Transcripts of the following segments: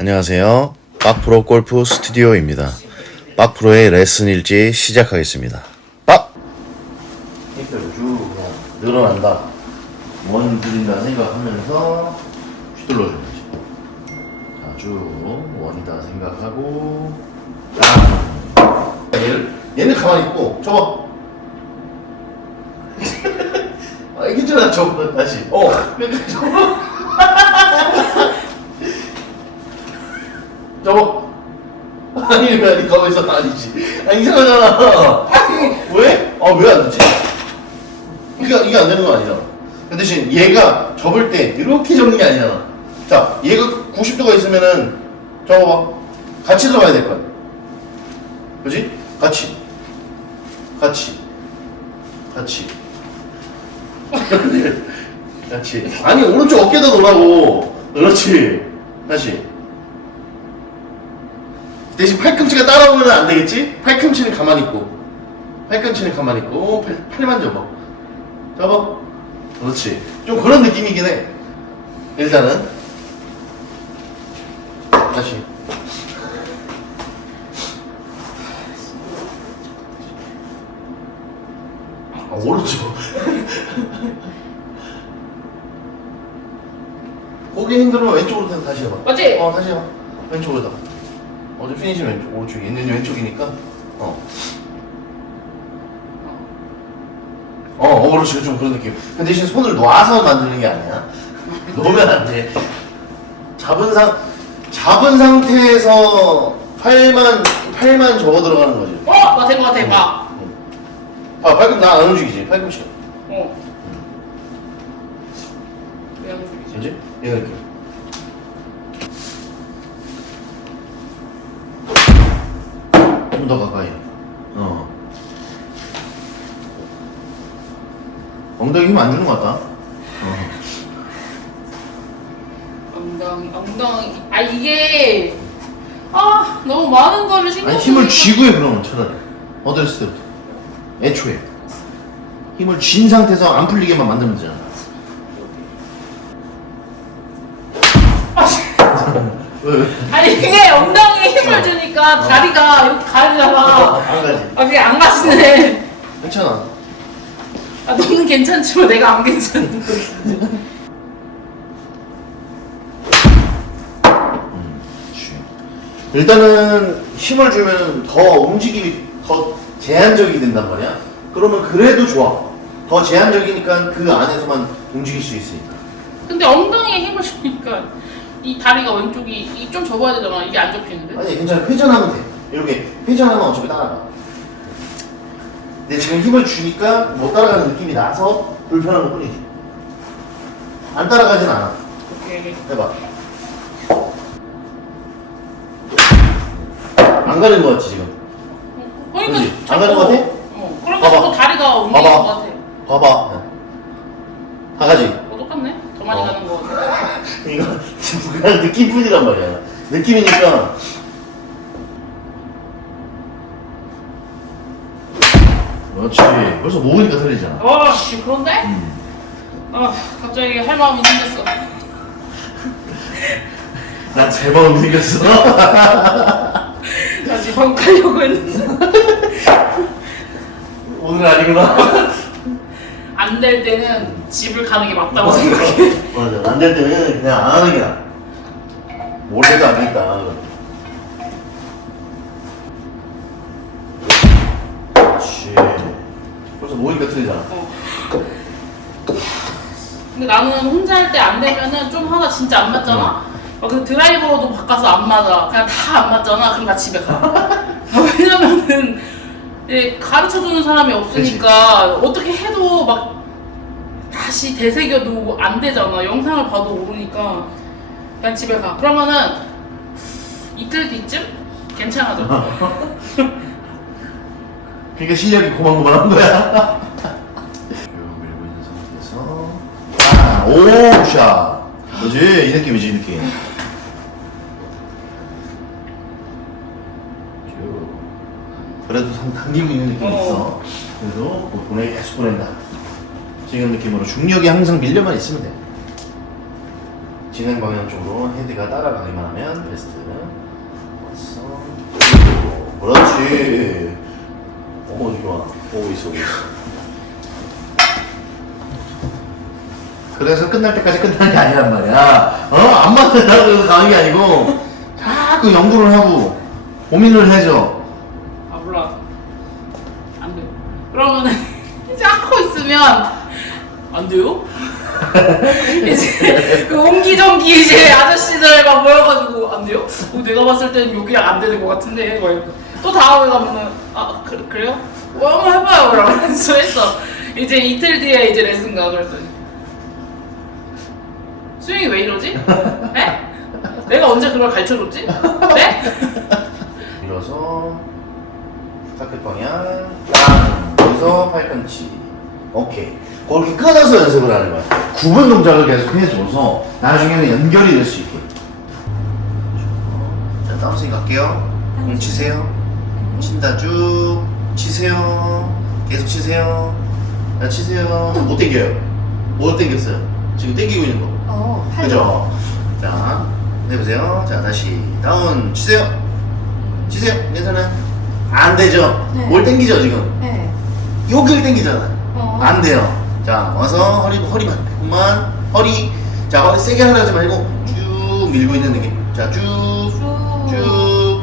안녕하세요. 빡프로 골프 스튜디오입니다. 빡프로의 레슨 일지 시작하겠습니다. 빡! 힘대로 쭉 늘어난다. 원 들인다 생각하면서 휘둘러주는 거지. 자, 쭉 원이다 생각하고 아. 얘를, 얘는 가만히 있고 접어. 아, 괜찮아. 접어. 다시. 어. 접어. 접어. 아니 왜 아니 가만히 있어 아니지? 아 이상하잖아. 왜? 아왜 안 되지? 그러니까 이게 안 되는 거 아니잖아. 그 대신 얘가 접을 때 이렇게 접는 게 아니잖아. 자 얘가 90도가 있으면은 접어봐. 같이 들어가야 될 거야. 그지? 같이. 같이. 같이. 같이. 아니 오른쪽 어깨다 놓으라고. 그렇지. 다시 대신 팔꿈치가 따라오면 안 되겠지? 팔꿈치는 가만히 있고 팔꿈치는 가만히 있고 팔, 팔만 접어 접어 그렇지. 좀 그런 느낌이긴 해. 일단은. 다시. 아 오른쪽. 거기 힘들면 왼쪽으로 다시 해봐. 맞지? 어 다시 해봐. 왼쪽으로다가 어제 피니시 왼쪽 오른쪽 얘는 왼쪽이니까 어. 어, 어, 그렇지. 좀 그런 느낌. 그 대신 손을 놔서 만드는 게 아니야. 놓으면 안 돼. 잡은 상, 잡은 상태에서 팔만, 팔만 접어 들어가는 거지. 어? 나 된 거 같아, 봐. 아, 팔꿈치 나안 움직이지. 팔꿈치. 어. 왜 안 움직이지? 그지? 이 느낌. 더 가까이. 어. 엉덩이 힘 안 주는 것 같다. 어. 엉덩이, 엉덩이. 아, 이게. 아, 너무 많은 거를 신경 아니 힘을 쓰니까. 쥐고 해 그러면 차라리 어렸을 때부터 애초에 힘을 쥔 상태에서 안 풀리게만 만들면 되잖아 왜 왜? 아니, 이게 엉덩이에 힘을 주니까 다리가 이렇게 가야 되잖아. 안 가지 아, 그게 안 가지네. 괜찮아 아, 너는 괜찮지만 내가 안 괜찮은 거지. 그렇지. 일단은 힘을 주면 더 움직임이 더 제한적이 된단 말이야 그러면 그래도 좋아 더 제한적이니까 그 안에서만 움직일 수 있으니까 근데 엉덩이에 힘을 주니까 이 다리가 왼쪽이 이 좀 접어야 되잖아. 이게 안 접히는데? 아니 괜찮아 회전하면 돼 이렇게 회전하면 어차피 따라가 근데 지금 힘을 주니까 못 따라가는 느낌이 나서 불편한 것 뿐이지 안 따라가진 않아 오케이. 해봐 안 가는 것 같지 지금 그러니까 그지? 안 가는 것 같아? 어. 그러니까 봐봐. 자꾸 다리가 움직이는 봐봐. 것 같아. 봐봐 다 가지 어, 똑같네? 더 많이 어. 가는 거 같아. 이거 지금 그냥 느낌뿐이란 말이야 느낌이니까 그렇지 벌써 모으니까 틀리잖아 와, 씨, 그런데? 음. 아, 갑자기 할 마음이 생겼어. 난 제발 움직였어 나 지금 가려고 했는데. 오늘 아니구나 안 될 때는 집을 가는 게 맞다고 생각해. 맞아. 안 될 때는 그냥 안 하는 게 나아. 안 되겠다. 그렇지. 벌써 모이니까 틀리잖아. 어. 근데 나는 혼자 할 때 안 되면은 좀 하다 진짜 안 맞잖아? 어, 그 드라이버로도 바꿔서 안 맞아. 그냥 다 안 맞잖아. 그럼 나 집에 가. 아, 왜냐면은 예, 가르쳐주는 사람이 없으니까 어떻게 해도 막 다시 되새겨도 안 되잖아. 영상을 봐도 모르니까 그냥 집에 가. 그러면은 이틀 뒤쯤 괜찮아져. 그러니까 실력이 고만고만한 거야. 쭉 밀고 있는 상태에서 아, 오, 샷. 그지? 이 느낌이지, 이 느낌. 쭉. 그래도 상- 당기고 있는 느낌이 어. 있어. 그래도 그 보내 계속 보낸다. 지금 느낌으로 중력이 항상 밀려만 있으면 돼. 진행 방향 쪽으로 헤드가 따라가기만 하면 베스트. 오, 그렇지. 오, 좋아. 오고 있어, 있어. 그래서 끝날 때까지 끝나는 게 아니란 말이야. 어? 안 맞는다고 해서 가는 게 아니고, 자꾸 연구를 하고, 고민을 해줘. 아 몰라 안 돼요 그러면은 하고 있으면 안 돼요? 이제 그 옹기종기 이제 아저씨들 막 모여가지고 안 돼요? 어, 내가 봤을 때는 여기랑 안 되는 것 같은데. 또 다음에 가면은 아 그, 그래요? 뭐 한번 해봐요 그러면서 했어 이제 이틀 뒤에 이제 레슨 가 그랬더니 수영이 왜 이러지? 네? 내가 언제 그걸 가르쳐줬지? 네? 밀어서 타켓 방향 땅 여기서 팔꿈치 오케이 그렇게 끊어서 연습을 하는 거야 구분 동작을 계속 해줘서 나중에는 연결이 될 수 있게 자 다운스윙 갈게요 공 치세요 친다 쭉 치세요 계속 치세요 자 치세요 못 당겨요 못 당겼어요 지금 당기고 있는 거 어, 팔. 그죠? 자, 해보세요. 자, 다시 다운 치세요. 치세요. 괜찮아요? 안 되죠? 네. 뭘 땡기죠, 지금? 네. 여기를 땡기잖아. 어. 안 돼요. 자, 와서 허리, 허리만, 그만, 허리. 자, 허리 세게 하려 하지 말고 쭉 밀고 있는 느낌. 자, 쭉, 쭉. 쭉.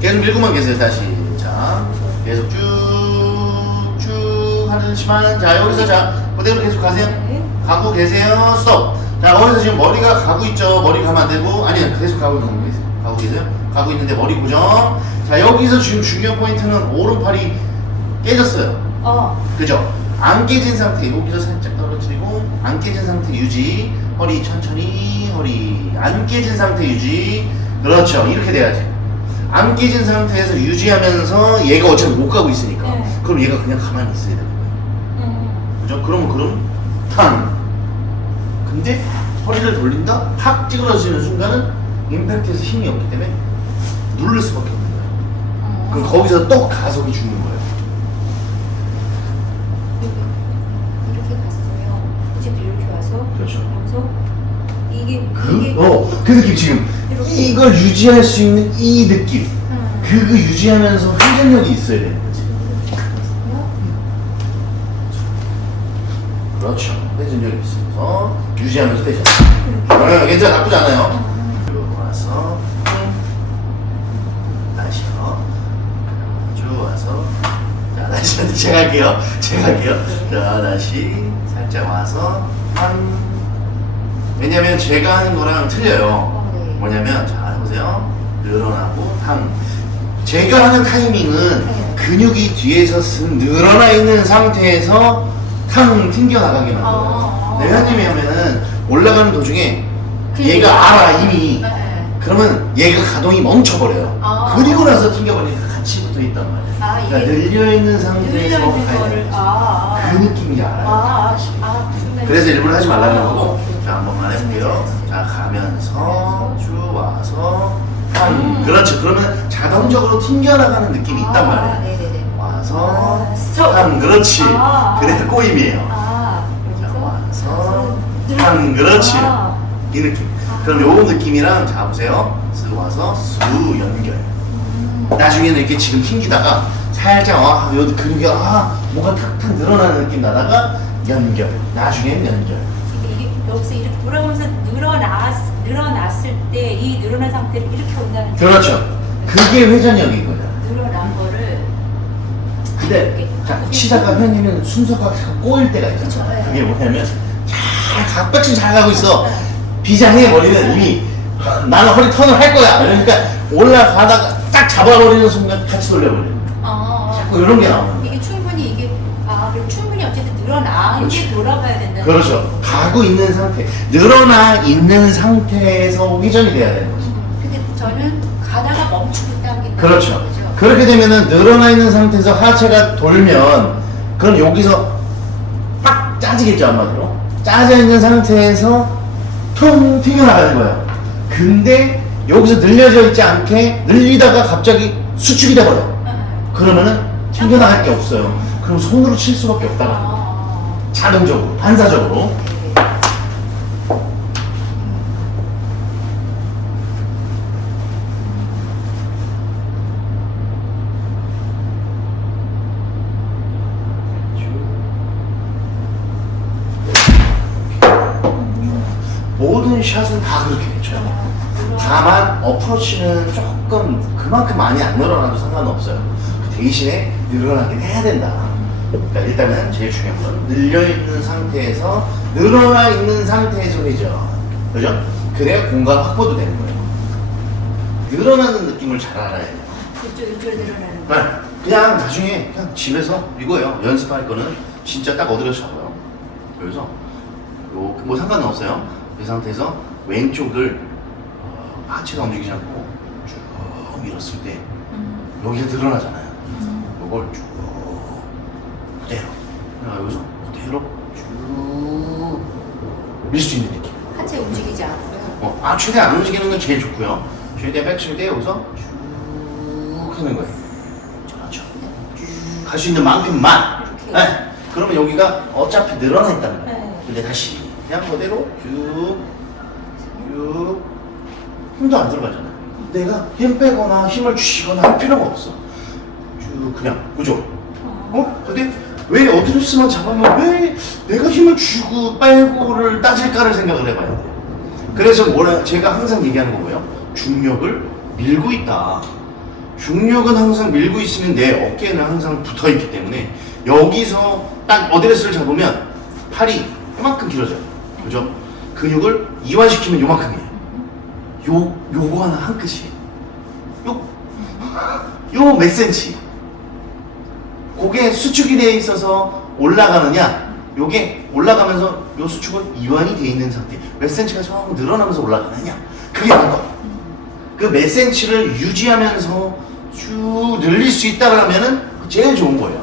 계속 밀고만 계세요, 다시. 자, 계속 쭉, 쭉 하시면, 자, 여기서 자, 그대로 계속 가세요. 네. 가고 계세요. 스톱. 자, 어디서 지금 머리가 가고 있죠. 머리 가면 안 되고. 아니요, 계속 가고 가고 계세요. 가고 계세요. 가고 있는데 머리 고정. 자, 여기서 지금 중요한 포인트는 오른팔이 깨졌어요. 어. 그죠? 안 깨진 상태. 여기서 살짝 떨어뜨리고 안 깨진 상태 유지. 허리 천천히 허리 안 깨진 상태 유지. 그렇죠. 이렇게 돼야지. 안 깨진 상태에서 유지하면서 얘가 어차피 못 가고 있으니까. 네. 그럼 얘가 그냥 가만히 있어야 되는 거예요. 음. 그죠? 그럼 그럼 탕. 근데 허리를 돌린다? 팍 찌그러지는 순간은 임팩트에서 힘이 없기 때문에 누를 수밖에 없는 거예요. 어. 그럼 거기서 또 가속이 죽는 거예요. 여기 이렇게 갔어요. 이제 또 이렇게 와서. 그렇죠. 여기서 이게 그, 이게. 어, 그 느낌 지금 이렇게. 이걸 유지할 수 있는 이 느낌. 음. 그거 유지하면서 회전력이 있어야. 있어요? 그렇죠. 회전력이 있어서 유지하면서 회전. 어, 괜찮아, 나쁘지 않아요. 그리고 와서 다시요. 쭉 와서 자 다시 제가 할게요. 제가 할게요. 자 다시 살짝 와서 한 왜냐면 제가 하는 거랑 틀려요. 어, 네. 뭐냐면 자 해보세요. 늘어나고 탕. 제가 하는 타이밍은 네. 근육이 뒤에서 쓱 늘어나 있는 상태에서 탕 튕겨 나가게 만들어요. 어, 어. 내가님이 하면은 올라가는 도중에. 얘가 알아 이미. 네, 네. 그러면 얘가 가동이 멈춰버려요. 아. 그리고 나서 튕겨버리니까 같이 붙어 있단 말이에요. 아, 그러니까 늘려 있는 늘려 상태에서 있는 가야 거를. 아. 아. 그 느낌이 알아요. 아, 아, 아, 무슨 말인지. 그래서 일부러 하지 말라는 아, 거고. 자, 한 번만 해볼게요. 자, 가면서 쭉 와서 음. 한. 그렇죠. 그러면 자동적으로 튕겨나가는 느낌이 있단 아, 말이에요. 네네네. 와서 아, 스톱. 한. 그렇지. 아. 그래 꼬임이에요. 아, 자, 여기서 와서 한. 그렇지. 아. 이 느낌. 아. 그럼 요 느낌이랑 잡으세요. 쓱 와서 수 연결. 음. 나중에는 이렇게 지금 튕기다가 살짝 아 여기 근육이 아 뭐가 탁탁 늘어나는 느낌 나다가 연결. 나중에는 연결. 여기서 이렇게 돌아오면서 늘어났, 늘어났을 때 이 늘어난 상태를 이렇게 온다는 그렇죠. 그게 회전력인 거죠. 늘어난 거를 근데 자, 치다가 회원님은 순서가 자꾸 꼬일 때가 있잖아. 그쵸, 네. 그게 뭐냐면 잘 각박진 잘 가고 있어. 비장해 버리면 이미 나는 허리 턴을 할 거야. 그러니까 올라가다가 딱 잡아버리는 순간 같이 거야. 아, 자꾸 이런 게 나오는 거야. 이게 충분히 이게 아 그리고 충분히 어쨌든 늘어난 게 그렇지. 돌아가야 된다는 그렇죠. 가고 있는 상태, 늘어나 있는 상태에서 회전이 돼야 되는. 음, 근데 저는 가다가 멈추고 있다는 게 그렇죠. 거죠. 그렇게 되면은 늘어나 있는 상태에서 하체가 돌면 그럼 여기서 빡 짜지겠죠 한마디로 짜져 있는 상태에서 통 튀겨나가는 거예요. 근데 여기서 늘려져 있지 않게 늘리다가 갑자기 수축이 돼버려. 아, 그러면은 튕겨나갈 게 없어요. 그럼 손으로 칠 수밖에 아, 없다가 아, 자동적으로, 반사적으로. 모든 샷은 다 그렇게 쳐요. 다만 어프로치는 조금 그만큼 많이 안 늘어나도 상관없어요. 그 대신에 늘어나긴 해야 된다. 그러니까 일단은 제일 중요한 건 늘려 있는 상태에서 늘어나 있는 상태에서 회전. 그죠? 그래야 공간 확보도 되는 거예요. 늘어나는 느낌을 잘 알아야 돼요. 이쪽 이쪽으로 늘어나는 거. 네. 그냥 나중에 그냥 집에서 이거예요. 연습할 거는 진짜 딱 어디서 잡아요. 여기서 요, 뭐 상관은 없어요. 이 상태에서 왼쪽을 어, 하체가 움직이지 않고 쭉 밀었을 때 음. 여기가 늘어나잖아요. 음. 요걸 쭉 그대로 그냥 여기서 그대로 쭉 밀 수 있는 느낌. 하체 움직이지 않고요. 어, 아 최대 안 움직이는 건 제일 좋고요. 최대 백칠 때 여기서 쭉 하는 거예요. 그렇죠. 갈 수 있는 만큼만. 이렇게. 네. 그러면 여기가 어차피 늘어나 있다는 거예요. 네. 근데 다시 그냥 그대로 쭉, 쭉 힘도 안 들어가잖아요. 내가 힘 빼거나 힘을 주시거나 할 필요가 없어. 쭉 그냥 그죠? 어. 어? 근데 왜 어드레스만 잡으면 왜 내가 힘을 주고 빼고를 따질까를 생각을 해봐야 돼요. 그래서 뭐라 제가 항상 얘기하는 거고요. 중력을 밀고 있다. 중력은 항상 밀고 있으면 내 어깨는 항상 붙어 있기 때문에 여기서 딱 어드레스를 잡으면 팔이 이만큼 길어져요. 그죠? 근육을 이완시키면 요만큼이에요. 요, 요거 하나 한 끗이에요. 요, 요 몇 센치. 그게 수축이 되어 있어서 올라가느냐? 요게 올라가면서 요 수축은 이완이 되어 있는 상태. 몇 센치가 좀 늘어나면서 올라가느냐? 그게 관건 그몇 센치를 유지하면서 쭉 늘릴 수 있다라면은 제일 좋은 거예요